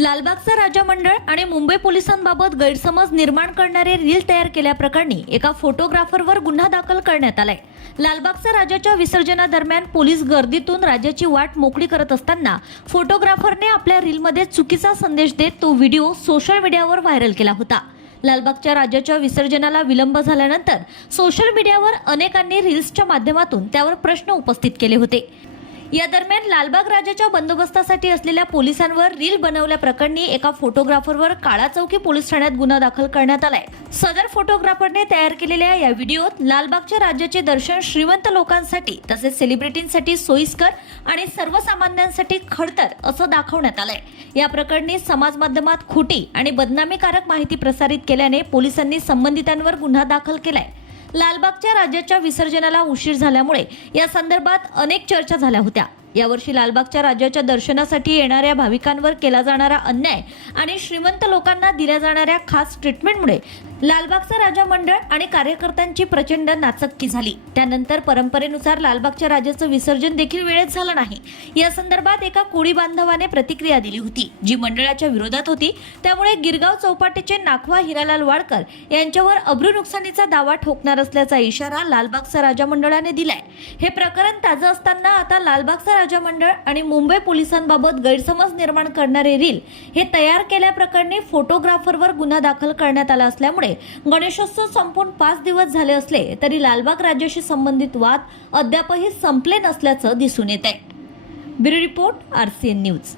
लालबागचा राजा मंडळ आणि मुंबई पोलिसांबाबत गैरसमज निर्माण करणारे रील तयार केल्याप्रकरणी एका फोटोग्राफरवर गुन्हा दाखल करण्यात आलाय. लालबागचा राजाच्या विसर्जनादरम्यान पोलीस गर्दीतून राजाची वाट मोकळी करत असताना फोटोग्राफरने आपल्या रीलमध्ये चुकीचा संदेश देत तो व्हिडिओ सोशल मीडियावर व्हायरल केला होता. लालबागच्या राजाच्या विसर्जनाला विलंब झाल्यानंतर सोशल मीडियावर अनेकांनी रील्सच्या माध्यमातून त्यावर प्रश्न उपस्थित केले होते. या दरम्यान लालबाग राजाच्या बंदोबस्तासाठी असलेल्या पोलिसांवर रील बनवल्याप्रकरणी एका फोटोग्राफरवर काळा चौकी पोलीस ठाण्यात गुन्हा दाखल करण्यात आलाय. सदर फोटोग्राफरने तयार केलेल्या या व्हिडिओत लालबागच्या राज्याचे दर्शन श्रीमंत लोकांसाठी तसेच सेलिब्रिटींसाठी सोयीस्कर आणि सर्वसामान्यांसाठी खडतर असं दाखवण्यात आलंय. या प्रकरणी समाज माध्यमात खोटी आणि बदनामीकारक माहिती प्रसारित केल्याने पोलिसांनी संबंधितांवर गुन्हा दाखल केलाय. लालबागच्या राज्याच्या विसर्जनाला उशीर झाल्यामुळे या संदर्भात अनेक चर्चा झाल्या होत्या. यावर्षी लालबागच्या राज्याच्या दर्शनासाठी येणाऱ्या भाविकांवर केला जाणारा अन्याय आणि श्रीमंत लोकांना दिल्या जाणाऱ्या खास ट्रीटमेंटमुळे लालबागचं राजा मंडळ आणि कार्यकर्त्यांची प्रचंड नाचक्की झाली. त्यानंतर परंपरेनुसार लालबागच्या राजाचं विसर्जन देखील वेळेत झालं नाही. या संदर्भात एका कोळी बांधवाने प्रतिक्रिया दिली होती जी मंडळाच्या विरोधात होती. त्यामुळे गिरगाव चौपाटीचे नाखवा हिरालाल वाडकर यांच्यावर अब्रू नुकसानीचा दावा ठोकणार असल्याचा इशारा लालबागचा राजा मंडळाने दिलाय. हे प्रकरण ताजं असताना आता लालबागचा राजा मंडळ आणि मुंबई पोलिसांबाबत गैरसमज निर्माण करणारे रील हे तयार केल्याप्रकरणी फोटोग्राफरवर गुन्हा दाखल करण्यात आला असल्यामुळे गणेशोत्सव संपून पाच दिवस झाले असले तरी लालबाग राज्याशी संबंधित वाद अद्यापही संपले नसल्याचं दिसून येत आहे bureau report R C N news.